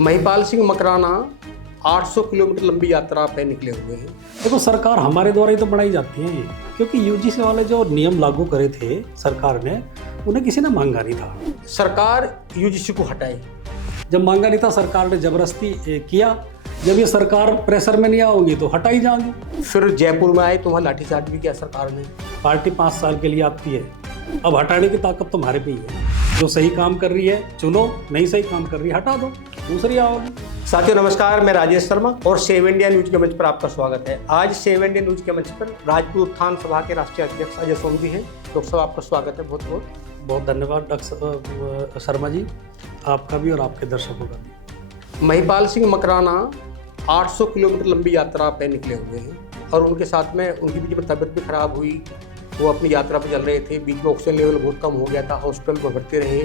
Mahipal Singh Makrana 800 kilometre लंबी यात्रा पे निकले हुए हैं। देखो, सरकार हमारे द्वारा ही तो बनाई जाती है, क्योंकि यूजीसी वाले जो नियम लागू करे थे सरकार ने, उन्हें किसी ने मांगा नहीं था। सरकार यूजीसी को हटाई। जब मांगा नहीं था, सरकार ने जबरदस्ती किया। जब ये सरकार प्रेशर में नहीं आओगी तो हटाई जाएंगे। फिर जयपुर में आए तो वहाँ लाठीचार्ज भी किया सरकार ने। पार्टी 5 साल के लिए आती है, अब हटाने की ताकत तुम्हारे पे ही है। जो सही काम कर रही है चुनो, नहीं सही काम कर रही है हटा दो, दूसरी आओगी। साथियों नमस्कार, मैं राजेश शर्मा और सेव इंडिया न्यूज के मंच पर आपका स्वागत है। आज सेव इंडिया न्यूज के मंच पर राजपूत उत्थान सभा के राष्ट्रीय अध्यक्ष अजय सोंधी हैं। डॉक्टर साहब, आपका स्वागत है। बहुत धन्यवाद डॉक्टर शर्मा जी, आपका भी और आपके दर्शकों का भी। महिपाल सिंह मकराना 800 किलोमीटर लंबी यात्रा पे निकले हुए हैं और उनके साथ में उनकी भी तबीयत भी खराब हुई। वो अपनी यात्रा पर चल रहे थे, बीच में ऑक्सीजन लेवल बहुत कम हो गया था, हॉस्पिटल में भर्ती रहे।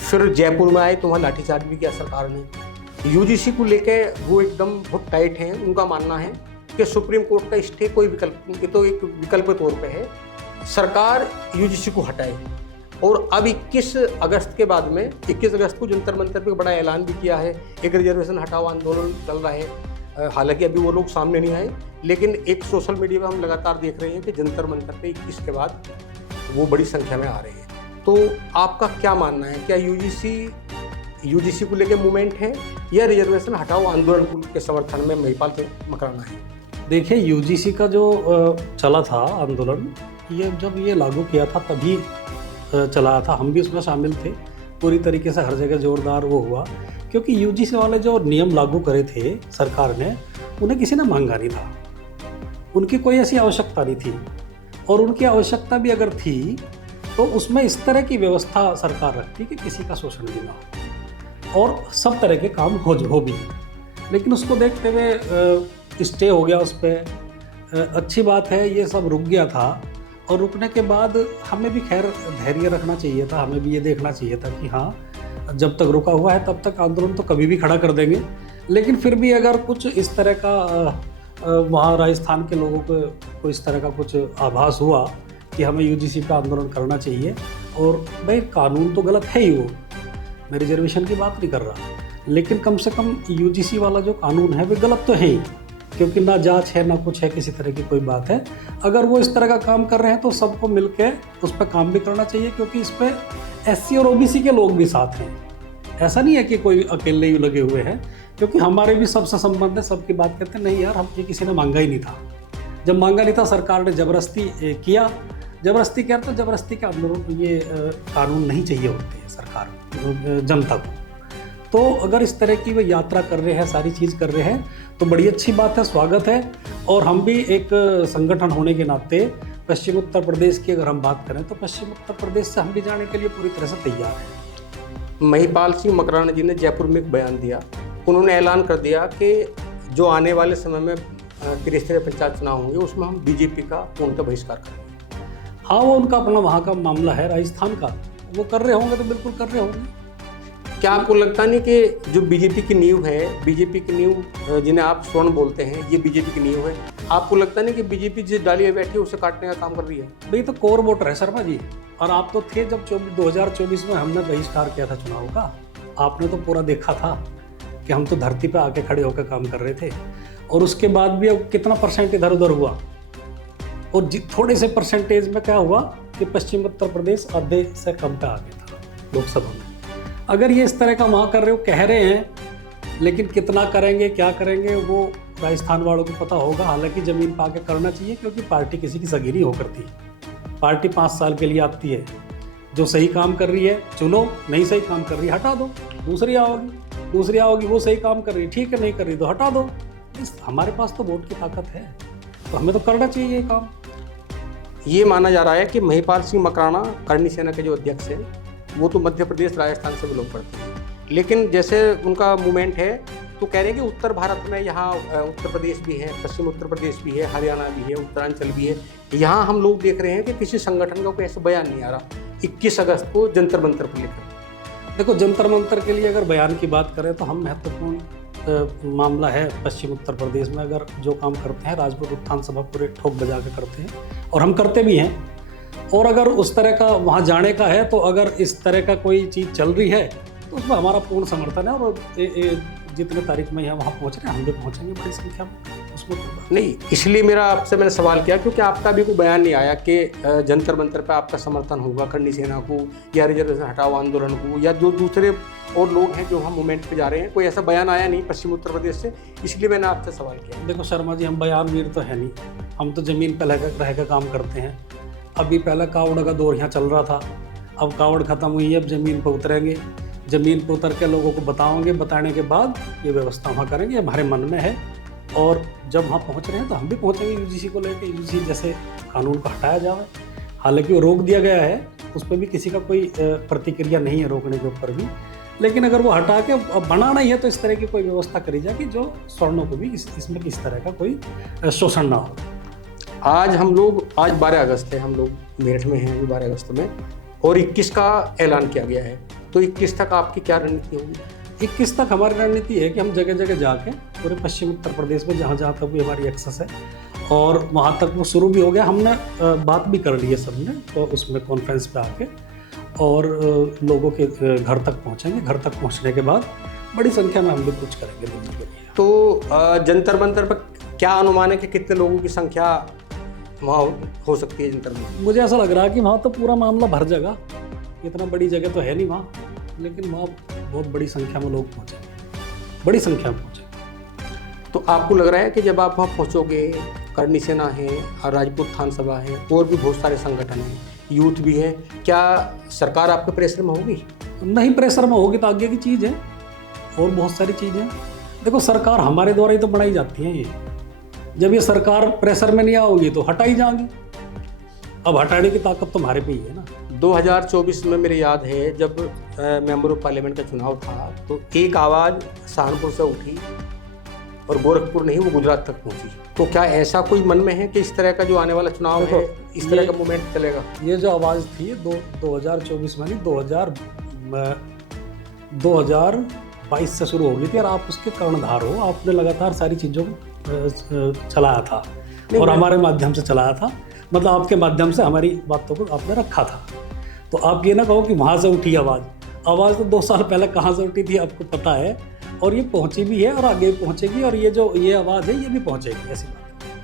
फिर जयपुर में आए तो वहाँ लाठीचार्ज भी किया सरकार ने। यूजीसी को लेके वो एकदम बहुत टाइट हैं। उनका मानना है कि सुप्रीम कोर्ट का स्टे कोई विकल्प, ये तो एक विकल्प के तौर पे है। सरकार यूजीसी को हटाए और अब 21 अगस्त के बाद में 21 अगस्त को जंतर मंतर पे बड़ा ऐलान भी किया है। एक रिजर्वेशन हटाओ आंदोलन चल रहा है। हालांकि अभी वो लोग सामने नहीं आए, लेकिन एक सोशल मीडिया में हम लगातार देख रहे हैं कि जंतर मंतर पे 21 के बाद वो बड़ी संख्या में आ रहे हैं। तो आपका क्या मानना है, क्या यूजीसी को लेके मूवमेंट है या रिजर्वेशन हटाओ आंदोलन के समर्थन में महिपाल सिंह मकराना है? देखिए, यूजीसी का जो चला था आंदोलन, ये जब ये लागू किया था तभी चलाया था, हम भी उसमें शामिल थे। पूरी तरीके से हर जगह जोरदार वो हुआ, क्योंकि यूजीसी वाले जो नियम लागू करे थे सरकार ने, उन्हें किसी ने मांगा नहीं था। उनकी कोई ऐसी आवश्यकता नहीं थी, और उनकी आवश्यकता भी अगर थी तो उसमें इस तरह की व्यवस्था सरकार रखती कि किसी का शोषण भी ना हो और सब तरह के काम हो भी। लेकिन उसको देखते हुए स्टे हो गया उस पर। अच्छी बात है, ये सब रुक गया था, और रुकने के बाद हमें भी खैर धैर्य रखना चाहिए था। हमें भी ये देखना चाहिए था कि हाँ, जब तक रुका हुआ है तब तक आंदोलन तो कभी भी खड़ा कर देंगे। लेकिन फिर भी अगर कुछ इस तरह का वहाँ राजस्थान के लोगों को इस तरह का कुछ आभास हुआ कि हमें यूजीसी पे आंदोलन करना चाहिए, और भाई कानून तो गलत है ही, वो मैं रिजर्वेशन की बात नहीं कर रहा, लेकिन कम से कम यूजीसी वाला जो कानून है वो गलत तो है ही, क्योंकि ना जांच है ना कुछ है, किसी तरह की कोई बात है। अगर वो इस तरह का काम कर रहे हैं तो सबको मिलकर उस पर काम भी करना चाहिए, क्योंकि इस पर एससी और ओबीसी के लोग भी साथ हैं। ऐसा नहीं है कि कोई अकेले ही लगे हुए हैं, क्योंकि हमारे भी सबसे संबंध है, सबकी बात करते हैं। नहीं यार, हम ये किसी ने मांगा ही नहीं था। जब मांगा नहीं था, सरकार ने जबरदस्ती किया। जबरदस्ती क्या, तो जबरदस्ती के आंदोलन ये कानून नहीं चाहिए होते हैं सरकार जनता को। तो अगर इस तरह की वो यात्रा कर रहे हैं, सारी चीज़ कर रहे हैं, तो बड़ी अच्छी बात है, स्वागत है। और हम भी एक संगठन होने के नाते पश्चिम उत्तर प्रदेश की अगर हम बात करें तो पश्चिम उत्तर प्रदेश से हम भी जाने के लिए पूरी तरह से तैयार हैं। महिपाल सिंह मकराना जी ने जयपुर में एक बयान दिया। उन्होंने ऐलान कर दिया कि जो आने वाले समय में त्रिस्तरीय पंचायत चुनाव होंगे उसमें हम बीजेपी का पूर्णतः बहिष्कार करेंगे। हाँ, वो उनका अपना वहाँ का मामला है, राजस्थान का, वो कर रहे होंगे तो बिल्कुल कर रहे होंगे। क्या आपको लगता नहीं कि जो बीजेपी की नींव है, बीजेपी की नींव जिन्हें आप स्वर्ण बोलते हैं, ये बीजेपी की नींव है? आपको लगता नहीं कि बीजेपी जिस डाली में बैठी है उसे काटने का काम कर रही है? भाई, तो कोर वोटर है शर्मा जी, और आप तो थे जब 2024 में हमने बहिष्कार किया था चुनाव का। आपने तो पूरा देखा था कि हम तो धरती पे आके खड़े होकर काम कर रहे थे, और उसके बाद भी अब कितना परसेंट इधर उधर हुआ, और थोड़े से परसेंटेज में क्या हुआ कि पश्चिम उत्तर प्रदेश आधे से कम पे आ गया था लोकसभा में। अगर ये इस तरह का वहाँ कर रहे हो, कह रहे हैं, लेकिन कितना करेंगे, क्या करेंगे, वो राजस्थान वालों को पता होगा। हालांकि ज़मीन पा के करना चाहिए, क्योंकि पार्टी किसी की सगी नहीं हो करती। पार्टी 5 साल के लिए आती है। जो सही काम कर रही है चुनो, नहीं सही काम कर रही है हटा दो, दूसरी आओगी। वो सही काम कर रही है, ठीक है, नहीं कर रही तो हटा दो। हमारे पास तो वोट की ताकत है, तो हमें तो करना चाहिए ये काम। ये माना जा रहा है कि महिपाल सिंह मकराना करनी सेना के जो अध्यक्ष है, वो तो मध्य प्रदेश राजस्थान से बिलोंग करते हैं, लेकिन जैसे उनका मूवमेंट है तो कह रहे हैं कि उत्तर भारत में यहाँ उत्तर प्रदेश भी है, पश्चिम उत्तर प्रदेश भी है, हरियाणा भी है, उत्तरांचल भी है। यहाँ हम लोग देख रहे हैं कि किसी संगठन का कोई ऐसा बयान नहीं आ रहा 21 अगस्त को जंतर मंतर को लेकर। देखो, जंतर मंतर के लिए अगर बयान की बात करें तो हम महत्वपूर्ण मामला है पश्चिम उत्तर प्रदेश में। अगर जो काम करते हैं, राजपूत उत्थान सभा पूरे ठोक बजा के करते हैं, और हम करते भी हैं। और अगर उस तरह का वहाँ जाने का है, तो अगर इस तरह का कोई चीज़ चल रही है तो उसमें हमारा पूर्ण समर्थन है। और जितने तारीख में यहाँ वहाँ पहुँच रहे हैं हम भी पहुँचेंगे बड़ी संख्या में, उसमें कोई बात नहीं, इसलिए मेरा आपसे मैंने सवाल किया क्योंकि आपका भी कोई बयान नहीं आया कि जंतर मंतर पे आपका समर्थन होगा करनी सेना को या रिजर्वेशन हटाओ आंदोलन को, या जो दूसरे और लोग हैं जो हम मूवमेंट पे जा रहे हैं, कोई ऐसा बयान आया नहीं पश्चिम उत्तर प्रदेश से, इसलिए मैंने आपसे सवाल किया। देखो शर्मा जी, हम बयान वीर तो है नहीं, हम तो ज़मीन पर रह कर काम करते हैं। अभी पहले कावड़ का दौर यहाँ चल रहा था, अब कावड़ ख़त्म हुई है, अब ज़मीन पर उतरेंगे, ज़मीन पर उतर के लोगों को बताओगे, बताने के बाद ये व्यवस्था वहाँ करेंगे, हमारे मन में है। और जब वहाँ पहुँच रहे हैं तो हम भी पहुँचेंगे यूजीसी को लेकर, यूजीसी जैसे कानून को हटाया जाए। हालांकि वो रोक दिया गया है, उस पर भी किसी का कोई प्रतिक्रिया नहीं है रोकने के ऊपर भी, लेकिन अगर वो हटा के बनाना ही है तो इस तरह की कोई व्यवस्था करी जाए कि जो स्वर्णों को भी इसमें किस तरह का कोई शोषण ना हो। आज 12 अगस्त है, हम लोग मेरठ में हैं अभी 12 अगस्त में, और 21 का ऐलान किया गया है, तो 21 तक आपकी क्या रणनीति होगी? 21 तक हमारी रणनीति है कि हम जगह जगह जाके पूरे पश्चिम उत्तर प्रदेश में जहाँ जहाँ तक भी हमारी एक्सेस है, और वहाँ तक वो शुरू भी हो गया, हमने बात भी कर ली है सबने, तो उसमें कॉन्फ्रेंस पे आके और लोगों के घर तक पहुँचेंगे। घर तक पहुँचने के बाद बड़ी संख्या में हम भी कुछ करेंगे लोगों के लिए। तो जंतर मंतर पर क्या अनुमान है कि कितने लोगों की संख्या वहाँ हो सकती है जंतर मंतर? मुझे ऐसा लग रहा है कि वहाँ तो पूरा मामला भर जाएगा, इतना बड़ी जगह तो है नहीं वहाँ, लेकिन वहाँ बहुत बड़ी संख्या में लोग पहुँचेंगे, बड़ी संख्या में पहुँचेंगे। तो आपको लग रहा है कि जब आप वहाँ पहुँचोगे, करनी सेना है और राजपूत थान सभा है और भी बहुत सारे संगठन हैं, यूथ भी है, क्या सरकार आपके प्रेशर में होगी? नहीं, प्रेशर में होगी तो आगे की चीज़ है, और बहुत सारी चीज़ें। देखो सरकार हमारे द्वारा ही तो बनाई जाती है, ये जब ये सरकार प्रेशर में नहीं आओगी तो हटाई जाएंगी, अब हटाने की ताकत तो हमारे पे ही है ना। 2024 में मेरे याद है जब मेंबर ऑफ पार्लियामेंट का चुनाव था, तो एक आवाज़ सहारनपुर से उठी और गोरखपुर नहीं, वो गुजरात तक पहुंची। तो क्या ऐसा कोई मन में है कि इस तरह का जो आने वाला चुनाव है, इस तरह का मूवमेंट चलेगा? ये जो आवाज़ थी 2024 में नहीं, 2022 से शुरू हो गई थी, और आप उसके कर्णधार हो, आपने लगातार सारी चीज़ों को चलाया था और हमारे माध्यम से चलाया था, मतलब आपके माध्यम से हमारी बातों को आपने रखा था। तो आप ये ना कहो कि वहाँ से उठी आवाज़ तो 2 साल पहले कहाँ से उठी थी आपको पता है, और ये पहुँची भी है और आगे भी पहुँचेगी, और ये आवाज़ है ये भी पहुँचेगी, ऐसी बात है।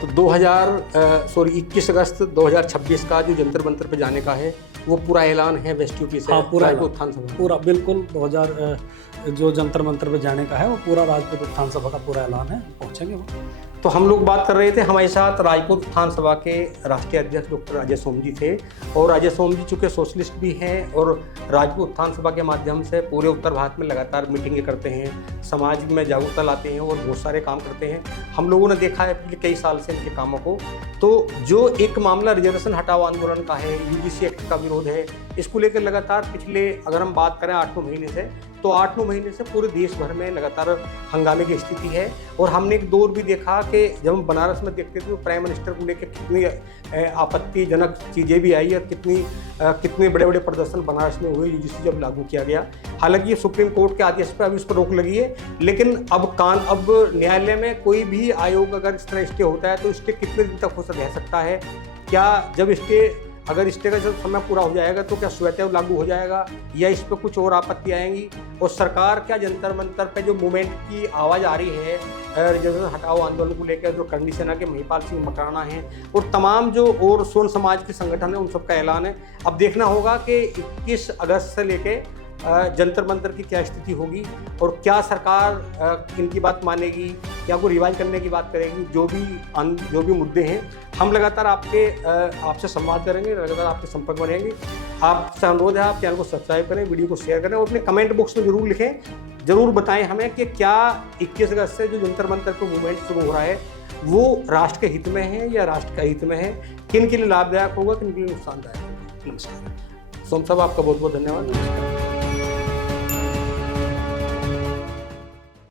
तो 21 अगस्त 2026 का जो जंतर मंतर पे जाने का है, वो पूरा ऐलान है वेस्ट यूपी से? हाँ, पूरा उत्थान सभा पूरा बिल्कुल 2000 जो जंतर मंतर पे जाने का है वो पूरा राजपूत उत्थान सभा का पूरा ऐलान है, पहुँचेंगे वो। तो हम लोग बात कर रहे थे, हमारे साथ राजपूत उत्थान सभा के राष्ट्रीय अध्यक्ष डॉक्टर राजेश सोम जी थे, और राजेश सोम जी चूँकि सोशलिस्ट भी हैं और राजपूत उत्थान सभा के माध्यम से पूरे उत्तर भारत में लगातार मीटिंगें करते हैं, समाज में जागरूकता लाते हैं और बहुत सारे काम करते हैं। हम लोगों ने देखा है पिछले कई साल से इनके कामों को। तो जो एक मामला रिजर्वेशन हटाओ आंदोलन का है, यूजीसी एक्ट का विरोध है, इसको लेकर लगातार पिछले अगर हम बात करें 8-9 महीने से, तो 8-9 महीने से पूरे देश भर में लगातार हंगामे की स्थिति है। और हमने एक दौर भी देखा कि जब हम बनारस में देखते थे तो प्राइम मिनिस्टर को लेकर कितनी आपत्तिजनक चीज़ें भी आई और कितने बड़े बड़े प्रदर्शन बनारस में हुए यूजीसी जब लागू किया गया। हालांकि ये सुप्रीम कोर्ट के आदेश पर अभी उस पर रोक लगी है, लेकिन अब न्यायालय में कोई भी आयोग अगर इस तरह स्टे होता है तो स्टे कितने दिन तक रह सकता है? क्या जब अगर स्टे का जब समय पूरा हो जाएगा तो क्या स्वतः लागू हो जाएगा, या इस पर कुछ और आपत्ति आएंगी? और सरकार क्या जंतर मंतर पे जो मूवमेंट की आवाज़ आ रही है रिजर्वेशन हटाओ आंदोलन को लेकर, जो करनी सेना के महिपाल सिंह मकराना हैं और तमाम जो और सोन समाज के संगठन है, उन सबका ऐलान है। अब देखना होगा कि 21 अगस्त से लेके जंतर मंतर की क्या स्थिति होगी और क्या सरकार इनकी बात मानेगी, क्या को रिवाइज करने की बात करेगी। जो भी मुद्दे हैं हम लगातार आपसे संवाद करेंगे, लगातार आपके संपर्क में रहेंगे। आपसे अनुरोध है आप चैनल को सब्सक्राइब करें, वीडियो को शेयर करें और अपने कमेंट बॉक्स में जरूर लिखें, जरूर बताएं हमें कि क्या 21 अगस्त से जो जंतर मंतर का मूवमेंट शुरू हो रहा है वो राष्ट्र के हित में है या राष्ट्र का हित में है, किन के लिए लाभदायक होगा, किन के लिए नुकसानदायक होगा। नमस्कार सोम साहब, आपका बहुत बहुत धन्यवाद। नमस्कार।